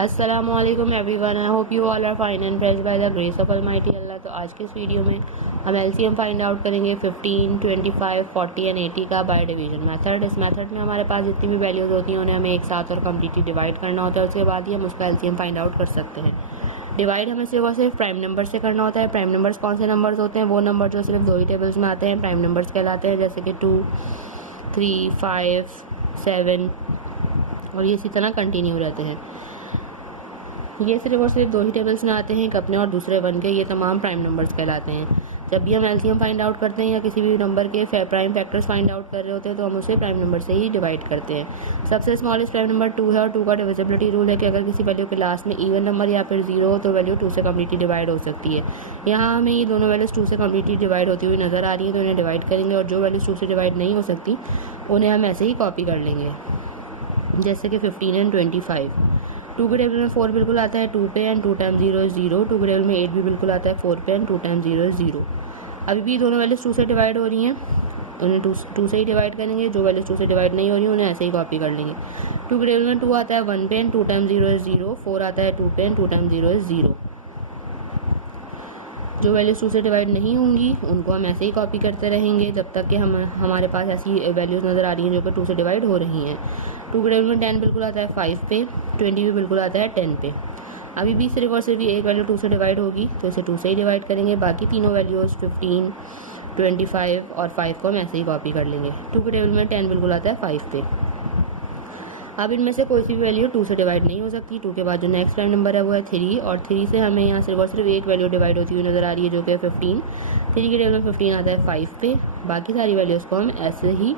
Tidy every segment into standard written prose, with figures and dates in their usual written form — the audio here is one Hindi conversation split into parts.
अस्सलामुअलैकुम everyone, I hope you all are fine and blessed by the grace of almighty Allah. तो आज के इस वीडियो में हम एलसीएम फाइंड आउट करेंगे 15, 25, 40 एंड 80 का बाय डिवीजन मेथड। इस मेथड में हमारे पास जितनी भी वैल्यूज़ होती हैं उन्हें हमें एक साथ और कम्प्लीटली डिवाइड करना होता है। उसके बाद ही हम उसका एलसीएम फाइंड आउट कर सकते हैं। डिवाइड हमें सिर्फ और सिर्फ प्राइम नंबर से करना होता है। प्राइम नंबर्स कौन से नंबर्स होते हैं? वो नंबर जो सिर्फ दो ही टेबल्स में आते हैं प्राइम नंबर्स कहलाते हैं, जैसे कि 2, 3, 5, 7 और ये इसी तरह कंटिन्यू रहते हैं। ये सिर्फ और सिर्फ दो ही टेबल्स में आते हैं, एक अपने और दूसरे वन के। ये तमाम प्राइम नंबर्स कहलाते हैं। जब भी हम एलसीएम फाइंड आउट करते हैं या किसी भी नंबर के प्राइम फैक्टर्स फाइंड आउट कर रहे होते हैं तो हम उसे प्राइम नंबर से ही डिवाइड करते हैं। सबसे स्मॉलेस्ट प्राइम नंबर 2 है और 2 का डिविजिबिलिटी रूल है कि अगर किसी वैल्यू के लास्ट में इवन नंबर या फिर 0 हो तो वैल्यू 2 से कम्प्लीटली डिवाइड हो सकती है। यहाँ हमें ये दोनों वैल्यूज 2 से कम्प्लीटली डिवाइड होती हुई नजर आ रही है, तो इन्हें डिवाइड करेंगे और जो वैल्यूज 2 से डिवाइड नहीं हो सकती उन्हें हम ऐसे ही कॉपी कर लेंगे, जैसे कि 15 एंड 25। 2 के टेबल में 4 बिल्कुल आता है 2 पे एंड 2 टाइम्स 0 इज 0। 2 के टेबल में 8 भी बिल्कुल आता है 4 पे एंड 2 टाइम्स 0 इज 0। अभी भी दोनों वैल्यूज 2 से डिवाइड हो रही हैं, उन्हें 2 से ही डिवाइड करेंगे। जो वैल्यूज 2 से डिवाइड नहीं हो रही उन्हें ऐसे ही कॉपी कर लेंगे। 2 के टेबल में 2 आता है 1 पे एंड 2 टाइम्स 0 इज 0। 4 आता है 2 पे एंड 2 टाइम्स 0 इज 0। जो वैल्यूज 2 से डिवाइड नहीं होंगी उनको हम ऐसे ही कॉपी करते रहेंगे जब तक कि हमारे पास ऐसी वैल्यूज नज़र आ रही हैं जो कि 2 से डिवाइड हो रही हैं। 2 के टेबल में 10 बिल्कुल आता है 5 पे, 20 भी बिल्कुल आता है 10 पे। अभी भी सिर्फ और सिर्फ एक वैल्यू 2 से डिवाइड होगी तो इसे 2 से ही डिवाइड करेंगे। बाकी तीनों वैल्यूज 15, 25 और 5 को हम ऐसे ही कॉपी कर लेंगे। 2 के टेबल में 10 बिल्कुल आता है 5 पे। अब इनमें से कोई सी भी वैल्यू 2 से डिवाइड नहीं हो सकती। 2 के बाद जो नेक्स्ट प्राइम नंबर है वो है 3 और 3 से हमें यहाँ सिर्फ और सिर्फ एक वैल्यू डिवाइड होती हुई नज़र आ रही है जो कि 15। 3 के टेबल में 15 आता है 5 पे। बाकी सारी वैल्यूज़ को हम ऐसे ही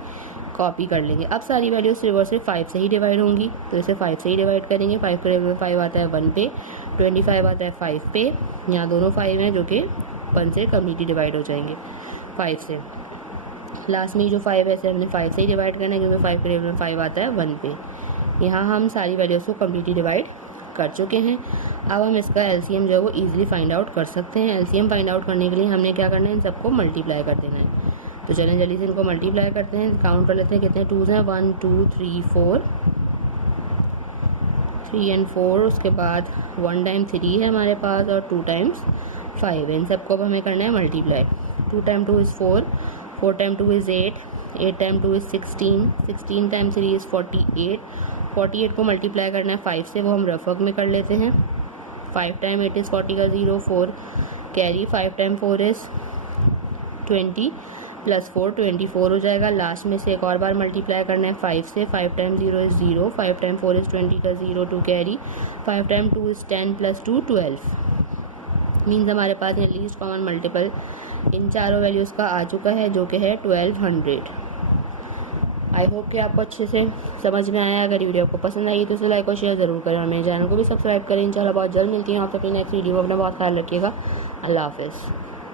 कॉपी कर लेंगे। अब सारी वैल्यूज सिर्फ और सिर्फ 5 से ही डिवाइड होंगी तो इसे 5 से ही डिवाइड करेंगे। 5 के टेबल में 5 आता है 1 पे, 25 आता है 5 पे। यहाँ दोनों 5 हैं जो कि 1 से कम्प्लीटली डिवाइड हो जाएंगे 5 से। लास्ट में जो 5 है इसे हमने 5 से ही डिवाइड करना है क्योंकि 5 के टेबल में 5 आता है 1 पे। यहाँ हम सारी वैल्यूज़ को कम्प्लीटली डिवाइड कर चुके हैं। अब हम इसका एलसीएम जो है वो ईजिली फाइंड आउट कर सकते हैं। एलसीएम फाइंड आउट करने के लिए हमने क्या करना है, इन सबको मल्टीप्लाई कर देना है। तो चलें जल्दी से इनको मल्टीप्लाई करते हैं। काउंट कर लेते हैं कितने 2s हैं। 1, 2, 3, 4, 3 एंड 4। उसके बाद 1 टाइम 3 है हमारे पास और 2 टाइम्स 5 है। इन सबको अब हमें करना है multiply. 2 time 2 is 4, 4 time 2 is 8, 8 time 2 is 16, 16 time 3 is 48। 48 को मल्टीप्लाई करना है 5 से, वो हम रफ वर्क में कर लेते हैं। 5 टाइम 8 इज़ 40 का 0, 4 कैरी। 5 टाइम 4 इज़ 20 प्लस 4 24 हो जाएगा। लास्ट में से एक और बार मल्टीप्लाई करना है 5 से। 5 टाइम 0 इज़ 0, 5 टाइम 4 इज़ 20 का 0, 2 carry. 5 time 2 is 10 plus 2 12। Means हमारे पास ये लीस्ट कॉमन मल्टीपल इन चारों वैल्यूज़ का आ चुका है जो कि है 1200। आई होप कि आपको अच्छे से समझ में आया। अगर वीडियो आपको पसंद आई तो उसे लाइक और शेयर ज़रूर करें और मेरे चैनल को भी सब्सक्राइब करें। इंशाल्लाह बहुत जल्द मिलती हूँ आपसे अपनी नेक्स्ट वीडियो में। अपना बहुत ख्याल रखिएगा। अल्लाह हाफिज़।